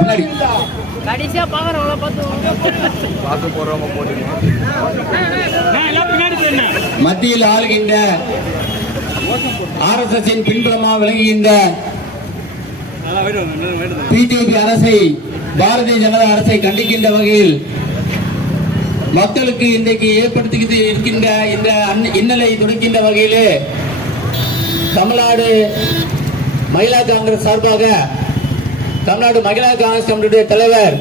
பின்னாடி கடைசியா பாக்குறவங்கள பார்த்து போறவங்க போட்டுங்க. மத்தியில் ஆளுகின்ற RSS பின்புலமாக விளங்குகின்ற பிஜேபி அரசை, பாரதிய ஜனதா அரசை கண்டிக்கின்ற வகையில் மக்களுக்கு இன்றைக்கு ஏற்படுத்தி இருக்கின்ற இந்த இன்னலை துடைக்கின்ற வகையிலே தமிழ்நாடு மகிழா காங்கிரஸ் சார்பாக தமிழ்நாடு மகிழா காங்கிரஸ் கமிட்டியுடைய தலைவர்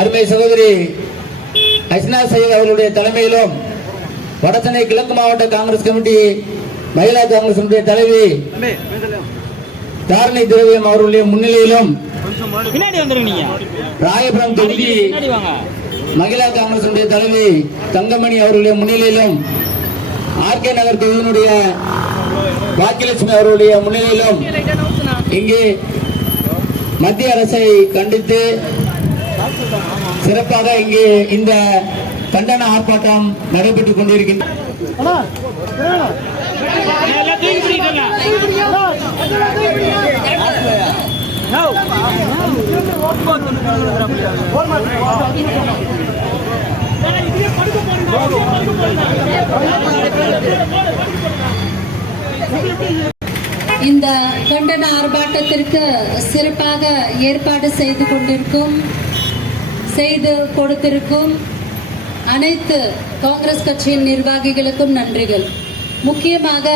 அருமை சகோதரி ஹஸ்னா சையத் அவர்களுடைய தலைமையிலும் வடசென்னை கிழக்கு மாவட்ட காங்கிரஸ் கமிட்டி மகிழா காங்கிரஸ் கமிட்டியுடைய தலைவி தாரணி திரவியம் அவர்களுடைய முன்னிலையிலும் ராயபுரம் தொகுதி மகிழா காங்கிரஸ் தலைவி தங்கமணி அவர்களுடைய முன்னிலையிலும் RK நகர் தொகுதியினுடைய பாக்கியலட்சுமி அவர்களுடைய முன்னிலையிலும் இங்கே மத்திய அரசை கண்டித்து சிறப்பாக இங்கே இந்த கண்டன ஆர்ப்பாட்டம் நடைபெற்றுக் கொண்டிருக்கின்றன. இந்த கண்டன ஆர்ப்பாட்டத்திற்கு சிறப்பாக ஏற்பாடு செய்து கொடுத்திருக்கும் அனைத்து காங்கிரஸ் கட்சியின் நிர்வாகிகளுக்கும் நன்றிகள். முக்கியமாக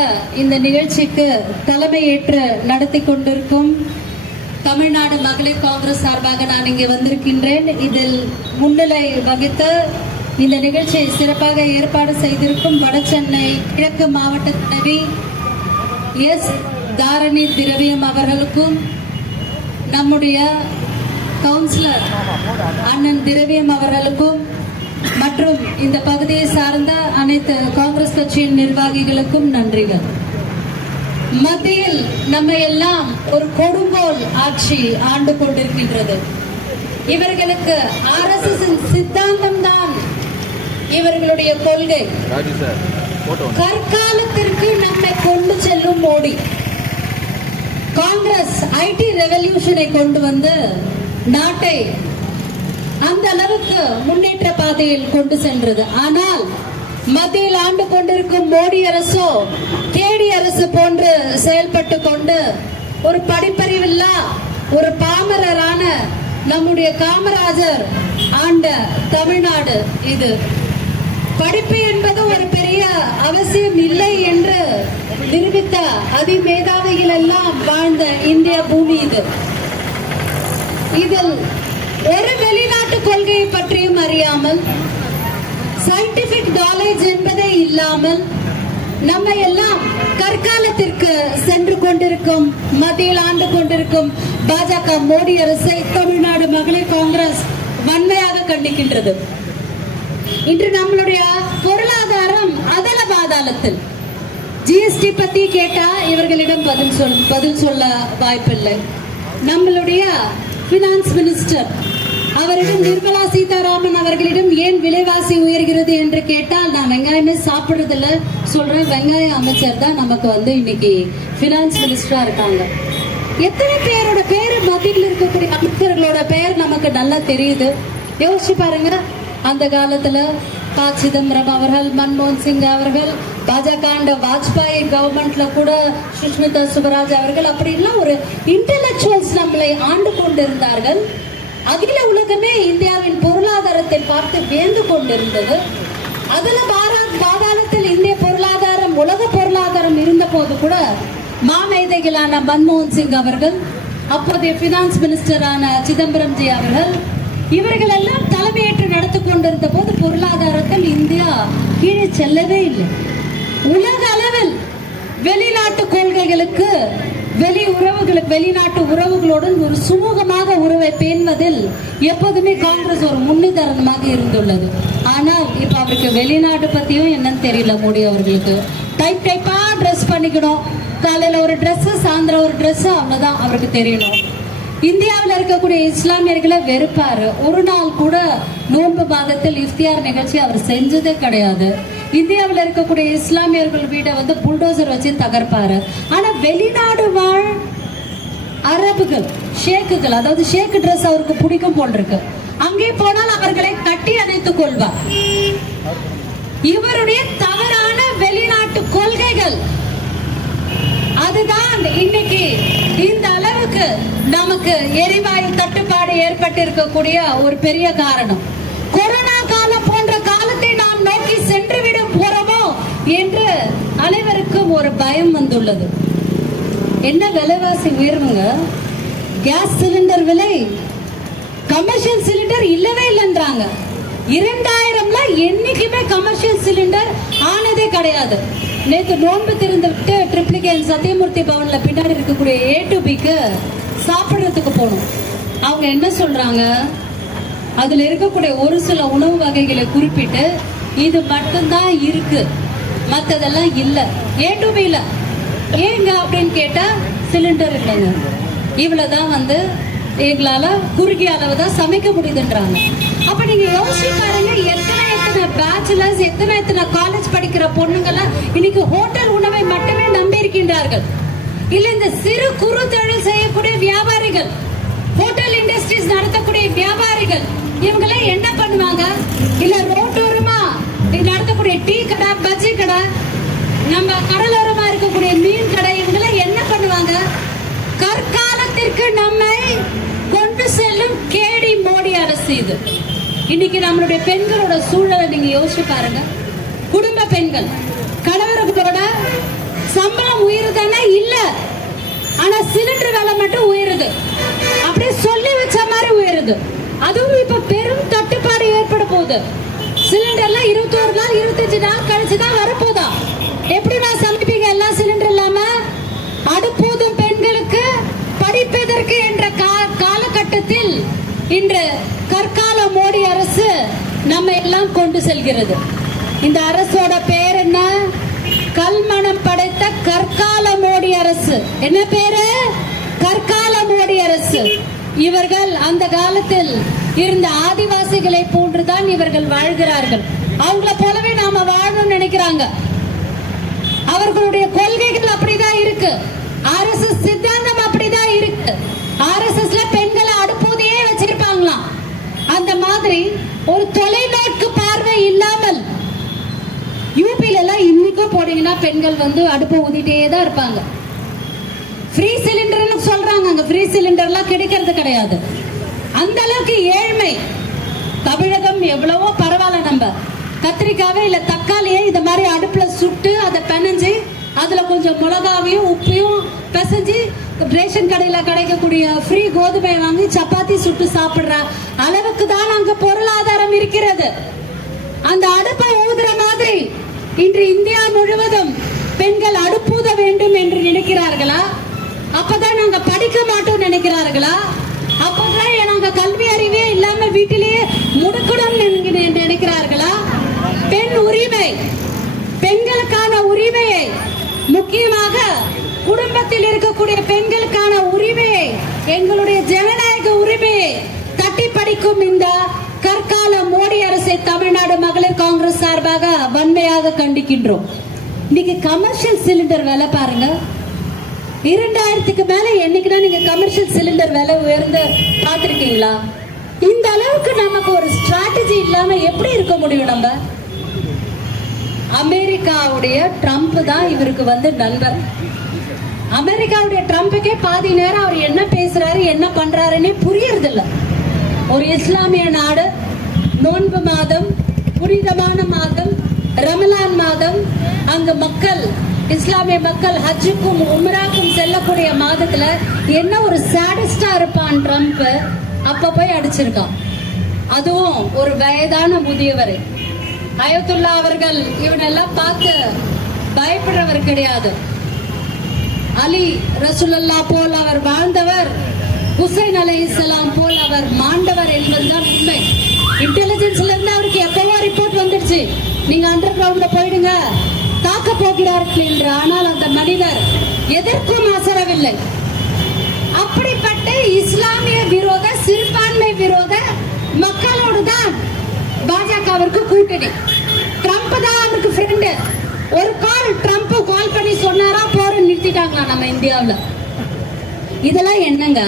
இந்த நிகழ்ச்சிக்கு தலைமையேற்று நடத்தி கொண்டிருக்கும் தமிழ்நாடு மகளிர் காங்கிரஸ் சார்பாக நான் இங்கே வந்திருக்கின்றேன். இதில் முன்னிலை வகித்து இந்த நிகழ்ச்சியை சிறப்பாக ஏற்பாடு செய்திருக்கும் வடசென்னை கிழக்கு மாவட்ட தலைவி தாரணி திரவியம் அவர்களுக்கும், நம்முடைய கவுன்சிலர் அண்ணன் திரவியம் அவர்களுக்கும் மற்றும் இந்த பகுதியை சார்ந்த அனைத்து காங்கிரஸ் கட்சியின் நிர்வாகிகளுக்கும் நன்றிகள். மத்தியில் நம்ம எல்லாம் ஒரு கொடுங்கோல் ஆட்சி ஆண்டு கொண்டிருக்கின்றது. இவர்களுக்கு RSS சித்தாந்தம் தான் இவர்களுடைய கொள்கை. கற்காலத்திற்கு நம்மை கொண்டு செல்லும் மோடி. காங்கிரஸ் IT ரெவல்யூஷனை கொண்டு வந்து நாட்டை அந்த அளவுக்கு முன்னேற்ற பாதையில் கொண்டு சென்றது. ஆனால் மத்தியில் ஆண்டு கொண்டிருக்கும் மோடி அரசோ கேடி அரசு போன்று செயல்பட்டு கொண்டு ஒரு படிப்பறிவில்லா ஒரு பாமரரான நம்முடைய காமராஜர் ஆண்ட தமிழ்நாடு இது. படிப்பு என்பது ஒரு பெரிய அவசியம் இல்லை என்று நிரூபித்த அதிமேதாவிகள் எல்லாம் வாழ்ந்த இந்திய பூமி இது. இதில் ஒரு வெளிநாட்டு கொள்கையை பற்றியும் அறியாமல், சயின்டிபிக் நாலேஜ் என்பதே இல்லாமல் நம்ம எல்லாம் கற்காலத்திற்கு சென்று கொண்டிருக்கும் மத்தியில் ஆண்டு கொண்டிருக்கும் பாஜக மோடி அரசை தமிழ்நாடு மகளிர் காங்கிரஸ் வன்மையாக கண்டிக்கின்றது. இன்று நம்மளுடைய பொருளாதாரம் அதல பாதாளத்தில். GST பத்தி கேட்டா இவர்களிடம் பதில் சொல்ல வாய்ப்பில்லை. நம்மளுடைய பினான்ஸ் மினிஸ்டர் அவரிடம் நிர்மலா சீதாராமன் அவர்களிடம் ஏன் விலைவாசி உயர்கிறது என்று கேட்டால், நான் வெங்காயமே சாப்பிடுறதுல சொல்றேன், வெங்காய அமைச்சர் தான் நமக்கு இன்னைக்கு பினான்ஸ் மினிஸ்டரா இருக்காங்க. எத்தனை பேரோட பேரு மத்தியில் இருக்கக்கூடிய அமைச்சர்களோட பெயர் நமக்கு நல்லா தெரியுது. யோசிச்சு பாருங்க. அந்த காலத்துல சிதம்பரம் அவர்கள், மன்மோகன் சிங் அவர்கள், பாஜக வாஜ்பாய் கவர்மெண்ட்ல கூட சுஷ்மிதா சுவராஜ் அவர்கள், அப்படின்லாம் ஒரு இன்டெலக்சுவல்ஸ் நம்மளை ஆண்டு கொண்டிருந்தார்கள். அகில உலகமே இந்தியாவின் பொருளாதாரத்தை பார்த்து வியந்து கொண்டிருந்தது. அதுல பாதாளத்தில் இந்திய பொருளாதாரம், உலக பொருளாதாரம் இருந்த போது கூட மாமேதைகளான மன்மோகன் சிங் அவர்கள், அப்போதைய பினான்ஸ் மினிஸ்டரான சிதம்பரம் ஜி அவர்கள், இவர்கள் எல்லாம் தலைமையேற்று நடத்தி கொண்டிருந்த போது பொருளாதாரத்தில் இந்தியா கீழே செல்லவே இல்லை. உலக அளவில் வெளிநாட்டு கொள்கைகளுக்கு, வெளிநாட்டு உறவுகளுடன் ஒரு சுமூகமாக உறவை பேணுவதில் எப்போதுமே காங்கிரஸ் ஒரு முன்னுதாரணமாக இருந்துள்ளது. ஆனால் இப்ப அவருக்கு வெளிநாடு பத்தியும் என்னன்னு தெரியல. மோடி அவர்களுக்கு டைப்பா ட்ரெஸ் பண்ணிக்கணும். காலையில ஒரு ட்ரெஸ், சாயந்தரம் ஒரு ட்ரெஸ், அவ்வளவுதான் அவருக்கு தெரியணும். இந்தியாவில் இருக்கக்கூடிய இஸ்லாமியர்களை வெறுப்பாரு. ஒரு நாள் கூட நோன்பு மாதத்தில் இஃப்தியார் நிகழ்ச்சி அவர் செஞ்சதே கிடையாது. இந்தியாவில் இருக்கக்கூடிய இஸ்லாமியர்கள் வீட்டை புல்டோசர் வச்சு தகர்ப்பாரு. ஆனா வெளிநாடு வாழ் அரபுகள், ஷேக்குகள், அதாவது ஷேக் ட்ரெஸ் அவருக்கு பிடிக்கும் போல் இருக்கு. அங்கே போனால் அவர்களை கட்டி அணைத்துக் கொள்வார். இவருடைய தவறான வெளிநாட்டு கொள்கைகள் அதுதான் இன்னைக்கு இந்த அளவுக்கு நமக்கு எரிவாயு தட்டுப்பாடு ஏற்பட்டு இருக்கக்கூடிய ஒரு பெரிய காரணம். கொரோனா காலம் போன்ற காலத்தை நாம் நோக்கி சென்று விட போறோமோ என்று அனைவருக்கும் ஒரு பயம் வந்துள்ளது. என்ன விலைவாசி உயர்வுங்க, கேஸ் சிலிண்டர் விலை, கமர்ஷியல் சிலிண்டர் இல்லவே இல்லைன்றாங்க. 2000ல என்னைக்குமே கமர்ஷியல் சிலிண்டர் ஆனதே கிடையாது. நேற்று நோன்பு திறந்து விட்டு ட்ரிப்ளிகேன் சத்தியமூர்த்தி பவன்ல பின்னாடி இருக்கக்கூடிய A2Bக்கு சாப்பிடுறதுக்கு போனோம். அவங்க என்ன சொல்றாங்க, அதுல இருக்கக்கூடிய ஒரு சில உணவு வகைகளை குறிப்பிட்டு இது மட்டும்தான் இருக்கு, மற்றதெல்லாம் இல்ல. A2Bல ஏங்க அப்படின்னு கேட்டா சிலிண்டர் இல்லைங்க, இவ்வளவுதான் எங்களால குறுகிய அளவு தான் சமைக்க முடியுதுன்றாங்க. அப்ப நீங்க யோசிச்சு பாருங்க, எத்தனை பேச்சுலர்ஸ், எத்தனை காலேஜ் படிக்கிற பொண்ணுங்கெல்லாம் இன்னைக்கு ஹோட்டல் உணவை மட்டுமே நம்பி இருக்கின்றார்கள். இல்ல இந்த சிறு குறு தொழில் செய்யக்கூடிய வியாபாரிகள், ஹோட்டல் இண்டஸ்ட்ரீஸ் நடத்தக்கூடிய வியாபாரிகள், இவங்க எல்லாம் என்ன பண்ணுவாங்க? இல்ல ரோட்டோரமா நடத்தக்கூடிய டீ கடை, பஜ்ஜி கடை, நம்ம கடலோரமா இருக்கக்கூடிய மீன் கடை, இவங்க எல்லாம் என்ன பண்ணுவாங்க? கற்காலத்திற்கு நம்மை கொண்டு செல்லும் கேடி மோடி அரசு இது. இன்னைக்கு நம்மளுடைய பெண்களோட சூழலை நீங்க யோசிச்சு பாருங்க. குடும்ப பெண்கள், கணவர்களோட சம்பளம் உயருதானே? இல்ல, ஆனா சிலிண்டர் விலை மட்டும் உயருது. அப்படியே சொல்லி வச்ச மாதிரி உயருது. அதுவும் இப்ப பெரும் தட்டுப்பாடு ஏற்பட போகுது. சிலிண்டர்ல 21 நாள் 25 நாள் கழிச்சுதான் வரப்போதா. எப்படி நான் சமைப்பீங்க எல்லா சிலிண்டர் இல்லாம? அடுப்பூதும் பெண்களுக்கு படிப்பதற்கு என்ற காலகட்டத்தில் இன்று கற்கால மோடி அரசு நம்ம எல்லாம் கொண்டு செல்கிறது. இந்த அரசோட பேர் என்ன? கல்மணம் படைத்த கற்கால மோடி அரசு. என்ன பேரு? கற்கால மோடி அரசு. இவர்கள் அந்த காலத்தில் இருந்த ஆதிவாசிகளை போன்றுதான் இவர்கள் வாழ்கிறார்கள். அவங்கள போலவே நாம வாழணும்னு நினைக்கிறாங்க. அவர்களுடைய கொள்கைகள் அப்படிதான் இருக்கு. RSS சித்தாந்தம் அப்படிதான் இருக்கு. RSSல பெண்களை அடுப்பூதியே வச்சிருப்பாங்களாம். அந்த மாதிரி ஒரு தொலைநோக்கு பார்வை இல்லாமல் யூபில எல்லாம் இன்னைக்கும் போனீங்கன்னா பெண்கள் அடுப்பு ஊதிட்டே தான் இருப்பாங்க. ஃப்ரீ சிலிண்டர்னு சொல்றாங்க, அங்க ஃப்ரீ சிலிண்டர்லாம் கிடைக்கிறது கிடையாது. அந்த அளவுக்கு ஏழ்மை. தமிழகம் எவ்வளவோ பரவாயில்ல, நம்ம கத்திரிக்காவே இல்ல தக்காளியே இந்த மாதிரி அடுப்புல சுட்டு அதை பெனஞ்சு அதுல கொஞ்சம் மிளகாவையும் உப்பையும் பிசைஞ்சு ரேஷன் கடையில கிடைக்கக்கூடிய ஃப்ரீ கோதுமை வாங்கி சப்பாத்தி சுட்டு சாப்பிடுற அளவுக்கு தான் அங்க பொருளாதாரம் இருக்கிறது. அந்த அடுப்பை ஊதுற மாதிரி இன்று இந்தியா முழுவதும் பெண்கள் அடுப்பூத வேண்டும் என்று நினைக்கிறார்களா? அப்பதான் நாங்க படிக்க மாட்டோம் நினைக்கிறார்களா? அப்பதான் நாங்க கல்வி அறிவே இல்லாம வீட்டிலேயே முடக்கணும் நினைக்கிறார்களா? பெண் உரிமை, பெண்களுக்கான உரிமையை, முக்கியமாக குடும்பத்தில் இருக்கக்கூடிய பெண்களுக்கான உரிமையை, எங்களுடைய ஜனநாயக உரிமையை தட்டி படிக்கும் இந்த கற்கால மோடி அரசை தமிழ்நாடு மகளிர் காங்கிரஸ் சார்பாக வன்மையாக கண்டிக்கின்றோம். இன்னைக்கு கமர்ஷியல் சிலிண்டர் விலை பாருங்க, 2000க்கு மேல என்னைக்குதான் நீங்க கமர்ஷியல் சிலிண்டர் விலை உயர்ந்து பார்த்திருக்கீங்களா? இந்த அளவுக்கு நமக்கு ஒரு ஸ்ட்ராட்டஜி இல்லாம எப்படி இருக்க முடியும்? நம்ம அமெரிக்காவுடைய ட்ரம்ப் தான் இவருக்கு நண்பர். அமெரிக்காவுடைய ட்ரம்புக்கே பாதி நேரம் அவர் என்ன பேசுறாரு என்ன பண்றாருன்னே புரியறது இல்ல. ஒரு இஸ்லாமிய நாடு, நோன்பு மாதம், புனிதமான மாதம், ரமலான் மாதம், அங்க மக்கள், இஸ்லாமிய மக்கள் ஹஜ்ஜுக்கும் உம்ராக்கும் செல்லக்கூடிய மாதத்துல என்ன ஒரு சாடிஸ்டா இருப்பான் ட்ரம்ப். அப்ப போய் அடிச்சிருக்கான், அதுவும் ஒரு வயதான முதியவர். அயத்துல்லா அவர்கள் இவனெல்லாம் பார்த்து பயப்படுறவர் கிடையாது. அலி ரசூலுல்லா போல் அவர் வாழ்ந்தவர், ஹுசைன் அலைஹிஸ்ஸலாம் போல் அவர் மாண்டவர் என்பதுதான் உண்மை. இன்டெலிஜென்ஸ்ல இருந்து அவருக்கு எப்பவோ ரிப்போர்ட் வந்துடுச்சு, நீங்க அண்டர் கிரவுண்ட்ல போயிடுங்க, தாக்க போகிறார்கள் என்று. ஆனால் அந்த மனிதர் எதற்கும் அசரவில்லை. அப்படிப்பட்ட இஸ்லாமிய விரோத, சிறுபான்மை விரோத மக்களோடு தான் பாஜகவிற்கு கூட்டணி. ட்ரம்ப் தான் அவருக்கு ஃப்ரெண்டு. ஒரு கால் ட்ரம்ப் கால் பண்ணி சொன்னாரா போற நிறுத்திட்டாங்களா நம்ம இந்தியாவில். இதெல்லாம் என்னங்க?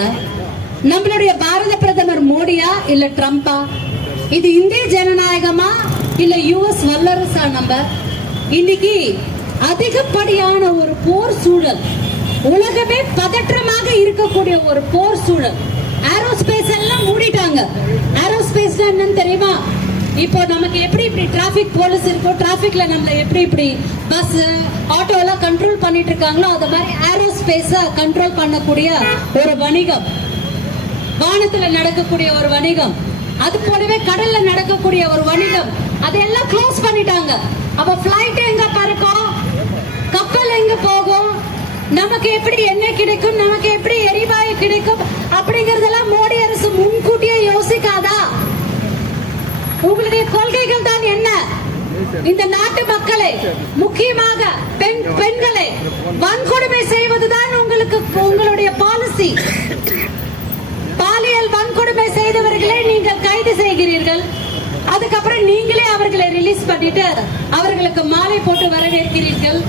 நம்மளுடைய பாரத பிரதமர் மோடியா இல்ல ட்ரம்பா? இது இந்திய ஜனநாயகமா இல்ல யுஎஸ் வல்லரசா? நம்ம இன்னைக்கு அதிகப்படியான ஒரு போர் சூழல், உலகமே பதற்றமாக இருக்கக்கூடிய ஒரு போர் சூழல். ஏரோஸ்பேஸ் எல்லாம் மூடிட்டாங்க. ஏரோஸ்பேஸ் என்னன்னு தெரியுமா? இப்போ நமக்கு எப்படி இப்படி டிராபிக் போலீஸ் இருக்கோ, டிராபிக்ல நம்மள எப்படி பஸ் ஆட்டோ எல்லாம் கண்ட்ரோல் பண்ணிட்டு இருக்காங்களோ, அது மாதிரி ஏரோஸ்பேஸ கண்ட்ரோல் பண்ணக்கூடிய ஒரு வணிகம், வானத்துல நடக்கக்கூடிய ஒரு வணிகம், அது போலவே கடல்ல நடக்கக்கூடிய ஒரு வணிகம், அதெல்லாம் க்ளோஸ் பண்ணிட்டாங்க. அப்ப பிளைட் எங்க பறக்கும், கப்பல் எங்க போகும், நமக்கு எப்படி எண்ணெய் கிடைக்கும், நமக்கு எப்படி எரிவாயு கிடைக்கும் அப்படிங்கறதெல்லாம் மோடி அரசு முன்கூட்டியே யோசிக்காதா? உங்களுடைய கொள்கைகள் தான் என்ன? இந்த நாட்டு மக்களை, முக்கியமாக பெண்களை வன்கொடுமை செய்வதுதான் உங்களுடைய பாலிசி. பாலியல் வன்கொடுமை செய்தவர்களை நீங்கள் கைது செய்கிறீர்கள், அதுக்கப்புறம் நீங்களே அவர்களை ரிலீஸ் பண்ணிட்டு அவர்களுக்கு மாலை போட்டு வரவேற்கிறீர்கள்.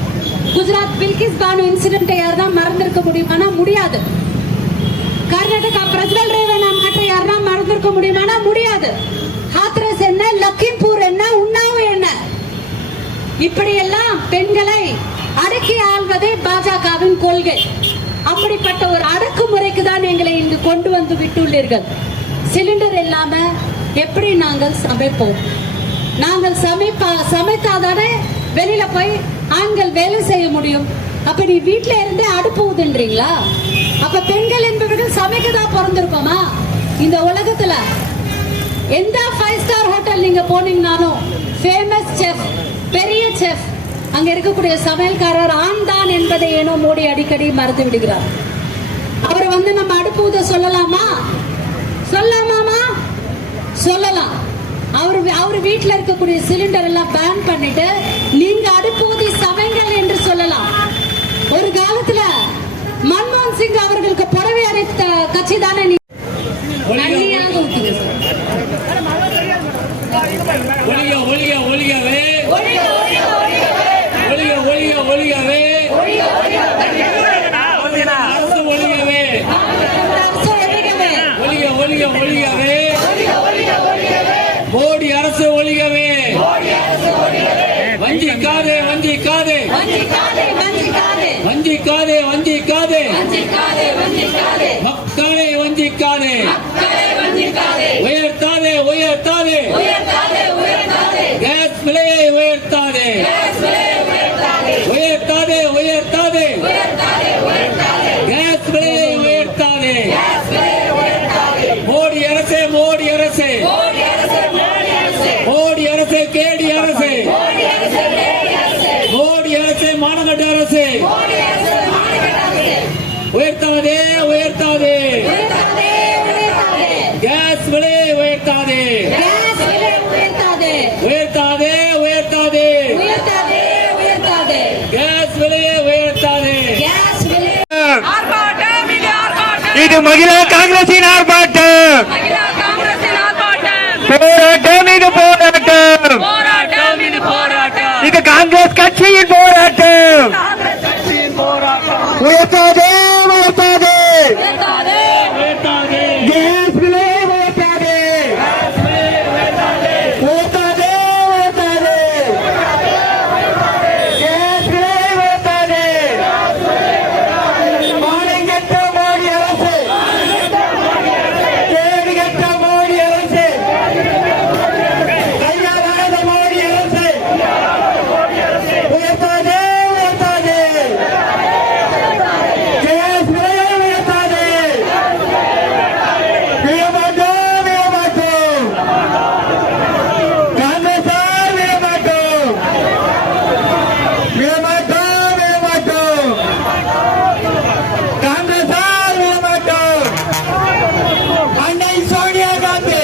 குஜராத் பில்கிஸ் பானு இன்சிடென்ட் யாருன்னா மறந்திருக்க முடியுமானா முடியாது. கர்நாடகா பிரஜ்வல் ரேவண்ணா மேட்டரை யாருன்னா மறந்திருக்க முடியுமானா முடியாது. ஹாத்ரஸ் என்ன, லக்கிம்பூர் என்ன, உன்னாவு என்ன, இப்படியெல்லாம் பெண்களை அடக்கி ஆள்வதே பாஜகவின் கொள்கை. அப்படிப்பட்ட ஒரு அடக்குமுறைக்கு தான் எங்களை இங்கு கொண்டு வந்து விட்டுள்ளீர்கள். சிலிண்டர் இல்லாம எப்படி நாங்கள் சமைப்போம்? நாங்கள் சமைத்தாதானே வெளியில போய் ஆண்கள் வேலை செய்ய முடியும். அப்ப நீ வீட்டுல இருந்தே அடுப்பு ஊதுன்றீங்களா? அப்ப பெண்கள் என்பவர்கள் சமைக்கதான் பிறந்திருக்கோமா? இந்த உலகத்துல எந்த 5 ஸ்டார் ஹோட்டல் நீங்க போனீங்கனாலும் ஃபேமஸ் செஃப், பெரிய செஃப், அங்க இருக்கக்கூடிய சமையல்காரர் ஆண் தான் என்பதை ஏனோ மோடி அடிக்கடி மறந்து விடுகிறார். அவரை வந்து நம்ம அடுப்பு ஊத சொல்லலாமா? சொல்லலாமா? சொல்லலாம். அவர் வீட்டுல இருக்கக்கூடிய சிலிண்டர் எல்லாம் பேன் பண்ணிட்டு நீங்க அடுப்பு ஊதி சமைங்கள் என்று சொல்லலாம். ஒரு காலத்துல மன்மோகன் சிங் அவர்களுக்கு புடவை அடைத்த கட்சி தானே நன்றியாக ஊத்துது. மோடி அரசு ஒழியவே, வஞ்சிக்காதே வஞ்சிக்காதே வஞ்சிக்காதே வஞ்சிக்காதே மக்களை வஞ்சிக்காதே, உயர்த்தாதே உயர்த்தாதே கேஸ் விலையை உயர்த்தாதே, உயர்த்தாதே உயர்த்தாதே கேஸ் விலையை உயர்த்தாதே. மோடி அரசே, மோடி அரசே, மோடி அரசே, கேடி அரசே, மோடி அரசே, மானகட்ட அரசே, உயர்த்தாதே உயர்த்தாதே கேஸ் விலையை உயர்த்தாதே, உயர்த்தாதே உயர்த்தாதே கேஸ் விலையை உயர்த்தாதே. இது மகிழா காங்கிரசின் ஆர்ப்பாட்டம், போராட்டம், இது போராட்டம், இது காங்கிரஸ் கட்சியின் போராட்டம். உயர்த்தாதே உயர்த்தாதே கேஸ் விலை உயர்த்தாதே, உயர்த்தாதே உயர்த்தாதே கேஸ் விலை உயர்த்தாதே. மானங்கெட்ட மோடி அரசு, கேடுகெட்ட மோடி அரசு, கையாளாத மோடி அரசு, உயர்த்தாதே உயர்த்தாதே கேஸ் விலை உயர்த்தாதே. விழமாட்டோம் விழமாட்டோம், காங்கிரஸார் விழமாட்டோம், விழமாட்டோம் விழமாட்டோம், காங்கிரஸார் விழமாட்டோம். அன்னை சோனியா காந்தி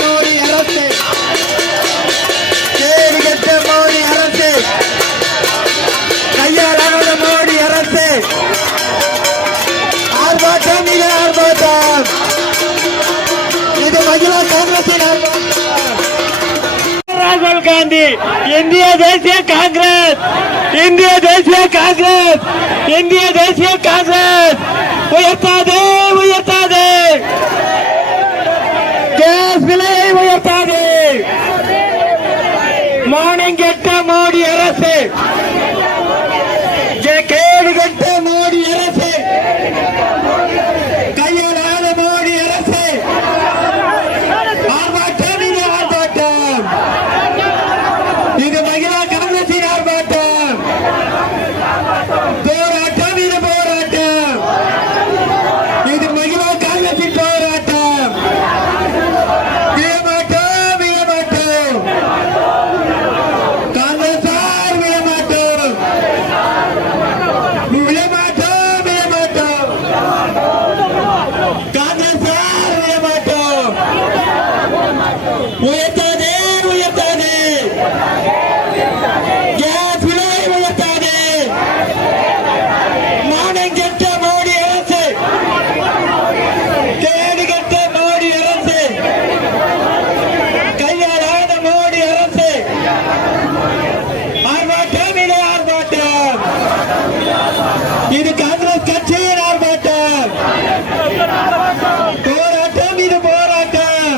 மோடி அரசு, கேடுகெட்ட மோடி அரசு, கையாளாத மோடி அரசு, ஆர்ப்பாட்டம், இது ஆர்ப்பாட்டம், இது மகிழா காங்கிரசின் ஆர்ப்பாட்டம். ராகுல் காந்தி இந்திய தேசிய காங்கிரஸ் இந்திய தேசிய காங்கிரஸ் இந்திய தேசிய காங்கிரஸ் உயர்த்தாதே உயர்த்தாதே கேஸ் விலையை உயர்த்தாதே மானங்கெட்ட மோடி அரசு கேடு கெட்ட மோடி அரசு கையாளாத மோடி அரசு ஆர்ப்பாட்டம் இது ஆர்ப்பாட்டம் இது மகிழா காங்கிரசின் ஆர்ப்பாட்டம் போராட்டம் இது போராட்டம் இது மகிழா காங்கிரசின் போராட்டம் விடமாட்டோம் விடமாட்டோம் காங்கிரசார் விடமாட்டோம் விடமாட்டோம் விடமாட்டோம் காங்கிரசார் விடமாட்டோம் உயர்த்தாதே உயர்த்தாதே கேஸ் விலை உயர்த்தாதே மானங்கெட்ட மோடி அரசு கேடு கெட்ட மோடி அரசு கையாளாத மோடி அரசு ஆர்ப்பாட்டம் இது ஆர்ப்பாட்டம் இது காங்கிரஸ் கட்சியின் ஆர்ப்பாட்டம் போராட்டம் இது போராட்டம்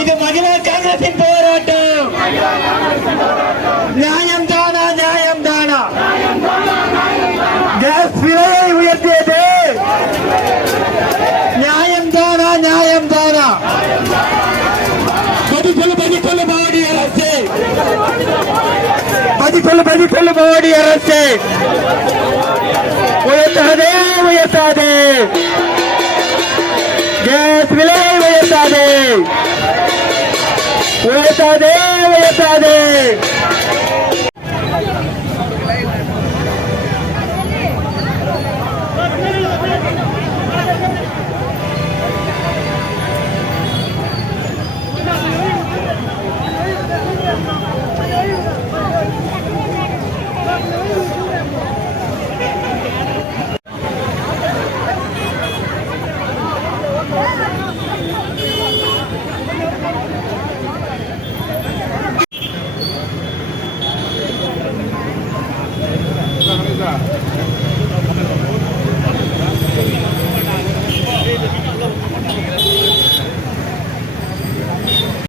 இது மகிழா காங்கிரசின் போராட்டம் நியாயம் தானா நியாயம் தானா கேஸ் விலையை உயர்த்தியது நியாயம் தானா நியாயம் தானா பதில் மோடி அரசு பதில் மோடி அரசு உயர்த்தாதே உயர்த்தாதே கேஸ் விலை உயர்த்தாதே உயர்த்தாதே உயர்த்தாதே